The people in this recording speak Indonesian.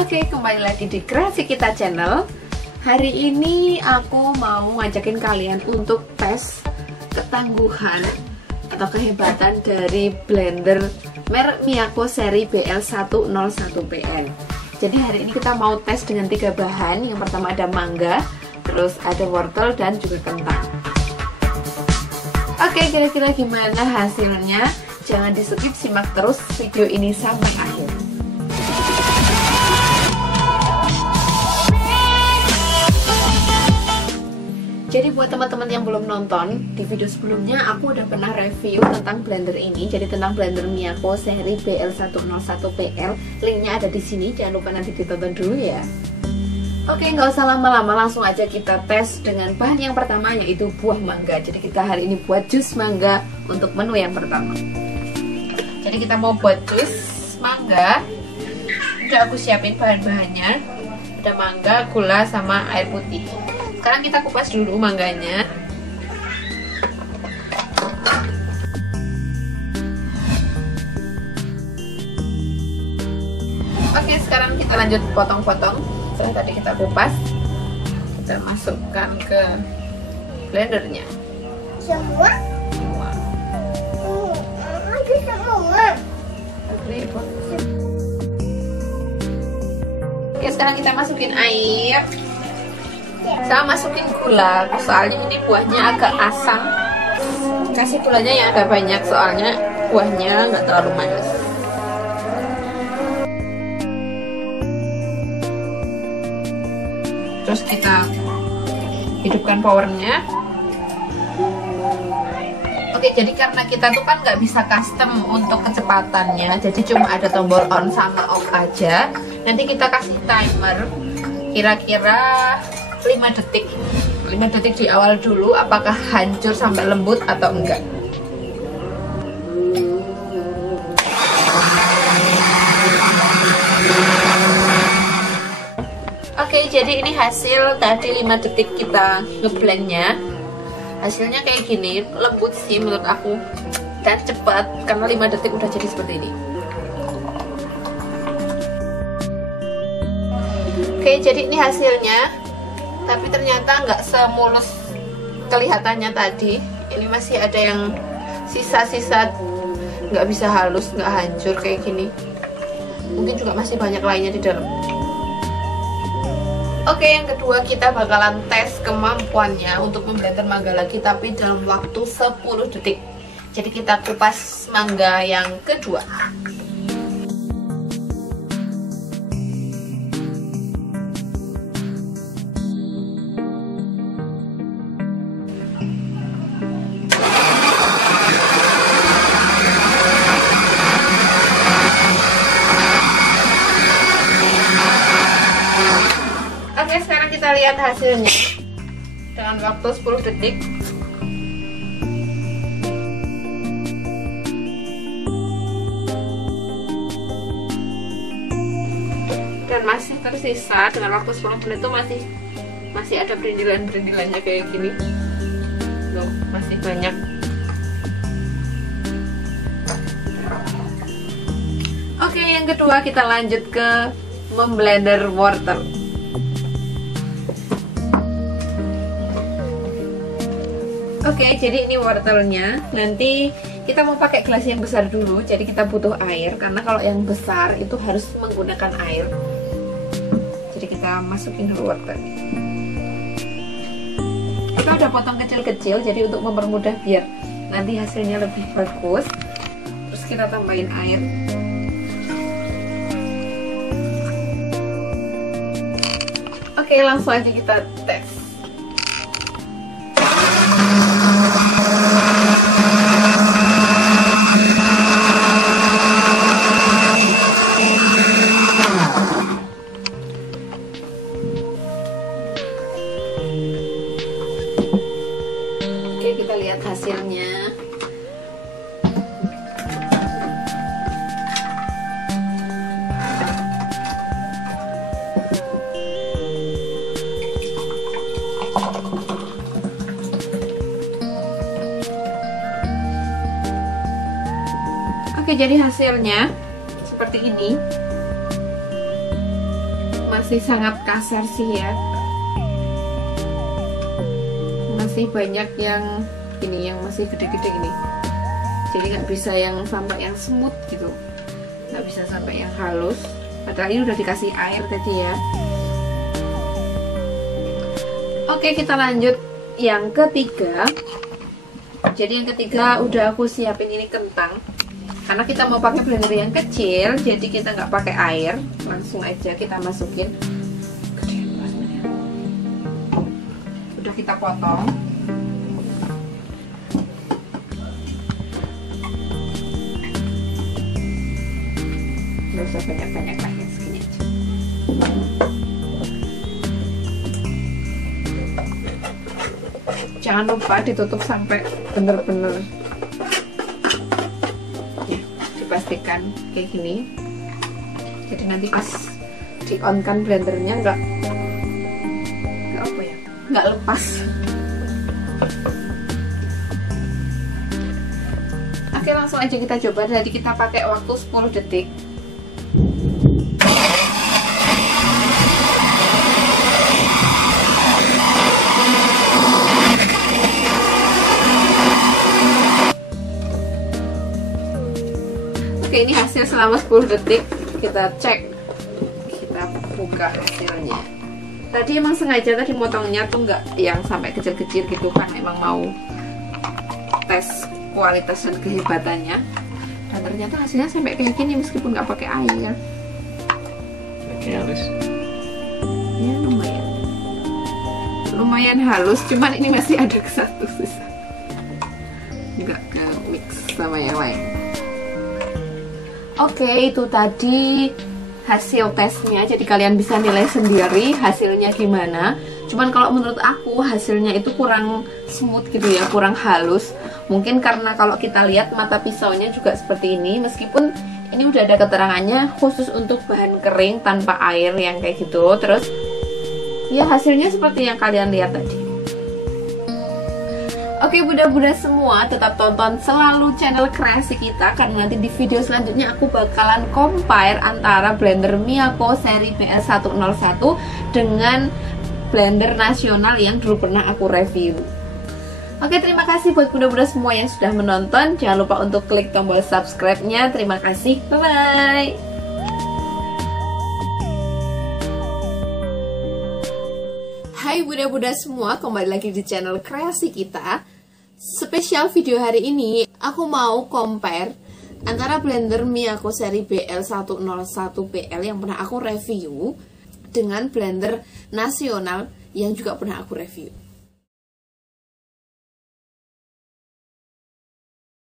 Oke, kembali lagi di Kreasi Kita Channel. Hari ini aku mau ngajakin kalian untuk tes ketangguhan atau kehebatan dari blender merek Miyako seri BL101PN. Jadi hari ini kita mau tes dengan 3 bahan. Yang pertama ada mangga, terus ada wortel dan juga kentang. Oke, kira-kira gimana hasilnya? Jangan di skip, simak terus video ini sampai akhir. Jadi buat teman-teman yang belum nonton, di video sebelumnya aku udah pernah review tentang blender ini. Jadi tentang blender Miyako seri BL101PL. Linknya ada di sini, jangan lupa nanti ditonton dulu ya. Oke, nggak usah lama-lama, langsung aja kita tes dengan bahan yang pertama, yaitu buah mangga. Jadi kita hari ini buat jus mangga untuk menu yang pertama. Jadi kita mau buat jus mangga. Udah aku siapin bahan-bahannya. Ada mangga, gula, sama air putih. Sekarang kita kupas dulu mangganya. Oke, sekarang kita lanjut potong-potong. Setelah tadi kita kupas, kita masukkan ke blendernya. Semua? Semua. Semua. Oke, sekarang kita masukin air. Saya masukin gula, soalnya ini buahnya agak asam. Kasih gulanya yang agak banyak, soalnya buahnya nggak terlalu manis. Terus kita hidupkan powernya. Oke, jadi karena kita tuh kan nggak bisa custom untuk kecepatannya, jadi cuma ada tombol on sama off aja. Nanti kita kasih timer kira-kira 5 detik. 5 detik di awal dulu, apakah hancur sampai lembut atau enggak. Oke, jadi ini hasil tadi 5 detik kita ngeblendnya. Hasilnya kayak gini, lembut sih menurut aku dan cepat karena 5 detik udah jadi seperti ini. Oke, jadi ini hasilnya. Tapi ternyata nggak semulus kelihatannya tadi. Ini masih ada yang sisa-sisa, nggak bisa halus, nggak hancur kayak gini. Mungkin juga masih banyak lainnya di dalam. Oke, yang kedua kita bakalan tes kemampuannya untuk memblender mangga lagi, tapi dalam waktu 10 detik. Jadi kita kupas mangga yang kedua. Oke, sekarang kita lihat hasilnya dengan waktu 10 detik. Dan masih tersisa dengan waktu 10 menit itu masih ada berindilan-berindilannya kayak gini. Tuh, masih banyak. Oke, yang kedua kita lanjut ke memblender wortel. Oke, jadi ini wortelnya. Nanti kita mau pakai gelas yang besar dulu, jadi kita butuh air karena kalau yang besar itu harus menggunakan air. Jadi kita masukin dulu wortelnya. Kita udah potong kecil-kecil, jadi untuk mempermudah biar nanti hasilnya lebih bagus. Terus kita tambahin air. Oke, langsung aja kita tes. Oke, kita lihat hasilnya. Oke, jadi hasilnya seperti ini. masih sangat kasar sih ya, masih banyak yang ini, yang masih gede-gede ini, jadi nggak bisa yang sampai yang smooth gitu, nggak bisa sampai yang halus, padahal ini udah dikasih air tadi ya. Oke, kita lanjut yang ketiga. Jadi yang ketiga udah aku siapin ini kentang, karena kita mau pakai blender yang kecil, jadi kita nggak pakai air, langsung aja kita masukin. Udah kita potong. Nggak usah banyak-banyak lah, ya segini aja. Jangan lupa ditutup sampai bener-bener ya, dipastikan kayak gini. Jadi nanti pas di on kan blendernya nggak apa ya, nggak lepas. Oke, langsung aja kita coba. Jadi kita pakai waktu 10 detik. Oke, ini hasil selama 10 detik. Kita cek, kita buka hasilnya. Tadi emang sengaja tadi motongnya tuh nggak yang sampai kecil-kecil gitu kan, emang mau tes kualitas dan kehebatannya. Dan ternyata hasilnya sampai kayak gini meskipun nggak pakai air. Oke, halus. Ya lumayan halus, cuman ini masih ada satu sisa, nggak ke mix sama yang lain. Oke, itu tadi hasil tesnya, jadi kalian bisa nilai sendiri hasilnya gimana. Cuman kalau menurut aku hasilnya itu kurang smooth gitu ya, kurang halus. Mungkin karena kalau kita lihat mata pisaunya juga seperti ini, meskipun ini udah ada keterangannya khusus untuk bahan kering tanpa air yang kayak gitu. Terus ya hasilnya seperti yang kalian lihat tadi. Oke, bunda-bunda semua, tetap tonton selalu channel kreasi kita, karena nanti di video selanjutnya aku bakalan compare antara blender Miyako seri BL101 dengan blender nasional yang dulu pernah aku review. Oke, terima kasih buat bunda-bunda semua yang sudah menonton. Jangan lupa untuk klik tombol subscribe-nya. Terima kasih, bye-bye. Hai bunda-bunda semua, kembali lagi di channel kreasi kita. Spesial video hari ini, aku mau compare antara blender Miyako seri BL101PL yang pernah aku review dengan blender nasional yang juga pernah aku review.